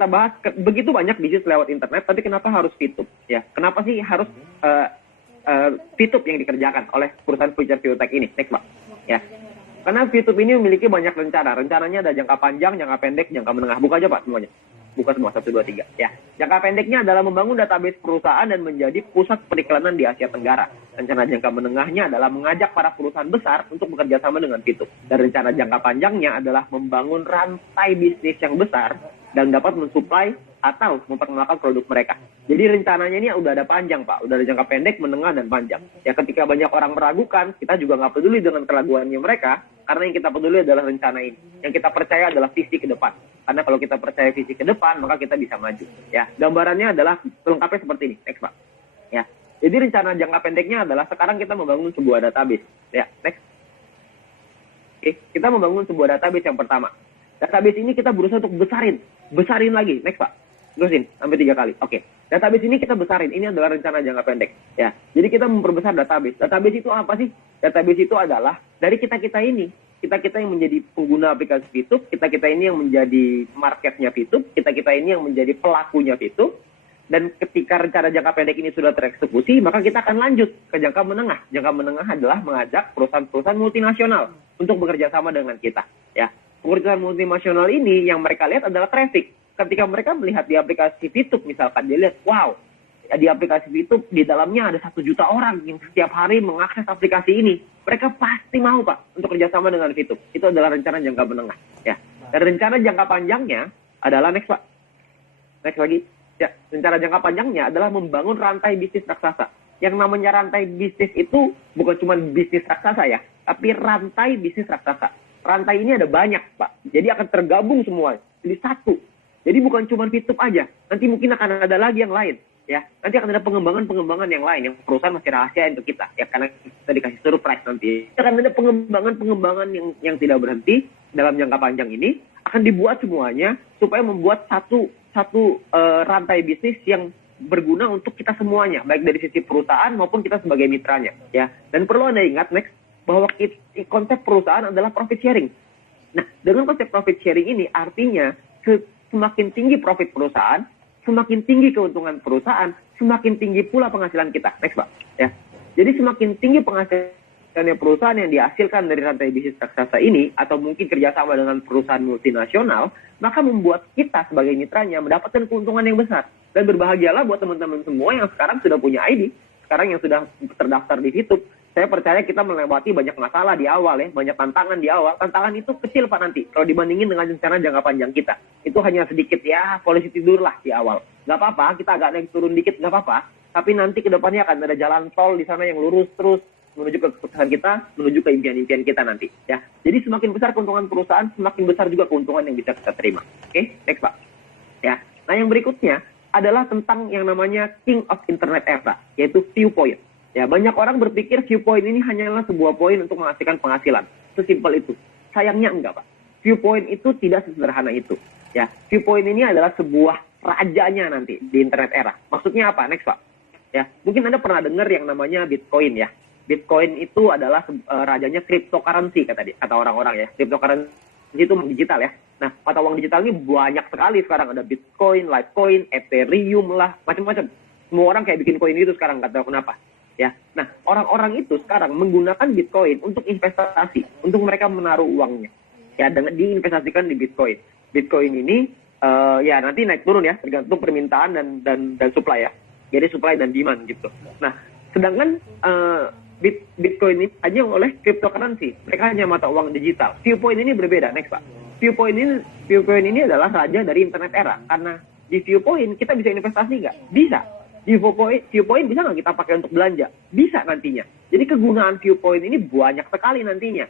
kita bahas, begitu banyak bisnis lewat internet, tapi kenapa harus VTube? Ya, kenapa sih harus VTube yang dikerjakan oleh perusahaan future fintech ini? Next, Pak. Ya, karena VTube ini memiliki banyak rencana. Rencananya ada jangka panjang, jangka pendek, jangka menengah. Buka aja Pak semuanya. Buka semua 1, 2, 3. Ya. Jangka pendeknya adalah membangun database perusahaan dan menjadi pusat periklanan di Asia Tenggara. Rencana jangka menengahnya adalah mengajak para perusahaan besar untuk bekerja sama dengan VTube. Dan rencana jangka panjangnya adalah membangun rantai bisnis yang besar dan dapat mensuplai atau memperkenalkan produk mereka. Jadi rencananya ini udah ada panjang Pak, udah ada jangka pendek, menengah, dan panjang. Ya ketika banyak orang meragukan, kita juga nggak peduli dengan keraguannya mereka, karena yang kita peduli adalah rencana ini. Yang kita percaya adalah visi ke depan. Karena kalau kita percaya visi ke depan, maka kita bisa maju. Ya, gambarannya adalah lengkapnya seperti ini. Next Pak. Ya, jadi rencana jangka pendeknya adalah sekarang kita membangun sebuah database. Ya, next. Oke, kita membangun sebuah database yang pertama. Database ini kita berusaha untuk besarin lagi. Next Pak. Terusin sampai 3 kali. Oke. Database ini kita besarin. Ini adalah rencana jangka pendek. Ya. Jadi kita memperbesar database. Database itu apa sih? Database itu adalah dari kita-kita ini. Kita-kita yang menjadi pengguna aplikasi VTube, kita-kita ini yang menjadi marketnya VTube, kita-kita ini yang menjadi pelakunya VTube. Dan ketika rencana jangka pendek ini sudah tereksekusi, maka kita akan lanjut ke jangka menengah. Jangka menengah adalah mengajak perusahaan-perusahaan multinasional untuk bekerja sama dengan kita. Ya. Perusahaan multinasional ini yang mereka lihat adalah traffic. Ketika mereka melihat di aplikasi VTube misalkan, dia lihat, wow, di aplikasi VTube di dalamnya ada 1 juta orang yang setiap hari mengakses aplikasi ini. Mereka pasti mau Pak untuk kerjasama dengan VTube. Itu adalah rencana jangka menengah. Ya. Dan rencana jangka panjangnya adalah next Pak. Next lagi. Ya, rencana jangka panjangnya adalah membangun rantai bisnis raksasa. Yang namanya rantai bisnis itu bukan cuma bisnis raksasa ya, tapi rantai bisnis raksasa. Rantai ini ada banyak Pak. Jadi akan tergabung semua. Jadi satu. Jadi bukan cuma VTube aja. Nanti mungkin akan ada lagi yang lain. Ya, nanti akan ada pengembangan yang lain yang perusahaan masih rahasia untuk kita. Ya, karena kita dikasih surprise nanti. Akan ada pengembangan yang tidak berhenti dalam jangka panjang ini. Akan dibuat semuanya supaya membuat satu rantai bisnis yang berguna untuk kita semuanya, baik dari sisi perusahaan maupun kita sebagai mitranya. Ya, dan perlu Anda ingat next bahwa konsep perusahaan adalah profit sharing. Nah, dengan konsep profit sharing ini artinya semakin tinggi profit perusahaan, semakin tinggi keuntungan perusahaan, semakin tinggi pula penghasilan kita. Next Pak. Ya. Jadi semakin tinggi penghasilannya perusahaan yang dihasilkan dari rantai bisnis raksasa ini, atau mungkin kerjasama dengan perusahaan multinasional, maka membuat kita sebagai mitranya mendapatkan keuntungan yang besar. Dan berbahagialah buat teman-teman semua yang sekarang sudah punya ID, sekarang yang sudah terdaftar di VTube. Saya percaya kita melewati banyak masalah di awal ya, banyak tantangan di awal. Tantangan itu kecil Pak nanti, kalau dibandingin dengan rencana jangka panjang kita. Itu hanya sedikit ya, polisi tidur lah di awal. Nggak apa-apa, kita agak naik turun dikit, nggak apa-apa. Tapi nanti ke depannya akan ada jalan tol di sana yang lurus terus, menuju ke kesuksesan kita, menuju ke impian-impian kita nanti. Ya. Jadi semakin besar keuntungan perusahaan, semakin besar juga keuntungan yang bisa kita terima. Oke, next Pak. Ya. Nah yang berikutnya adalah tentang yang namanya King of Internet Era, yaitu Viewpoint. Ya, banyak orang berpikir Viewpoint ini hanyalah sebuah poin untuk menghasilkan penghasilan. Sesimpel itu. Sayangnya enggak, Pak. Viewpoint itu tidak sesederhana itu. Ya, Viewpoint ini adalah sebuah rajanya nanti di internet era. Maksudnya apa? Next, Pak. Ya, mungkin Anda pernah dengar yang namanya Bitcoin ya. Bitcoin itu adalah rajanya cryptocurrency kata orang-orang ya. Cryptocurrency itu digital ya. Nah, mata uang digital ini banyak sekali sekarang, ada Bitcoin, Litecoin, Ethereum lah, macam-macam. Semua orang kayak bikin koin itu sekarang, nggak tahu kenapa. Ya, nah orang-orang itu sekarang menggunakan Bitcoin untuk investasi, untuk mereka menaruh uangnya, ya dengan diinvestasikan di Bitcoin. Bitcoin ini ya nanti naik turun ya, tergantung permintaan dan supply ya. Jadi supply dan demand gitu. Nah, sedangkan Bitcoin ini hanya oleh cryptocurrency, mereka hanya mata uang digital. Viewpoint ini berbeda, next Pak. Viewpoint ini adalah raja dari internet era, karena di Viewpoint kita bisa investasi nggak? Bisa. Di Viewpoint bisa nggak kita pakai untuk belanja? Bisa nantinya. Jadi kegunaan Viewpoint ini banyak sekali nantinya.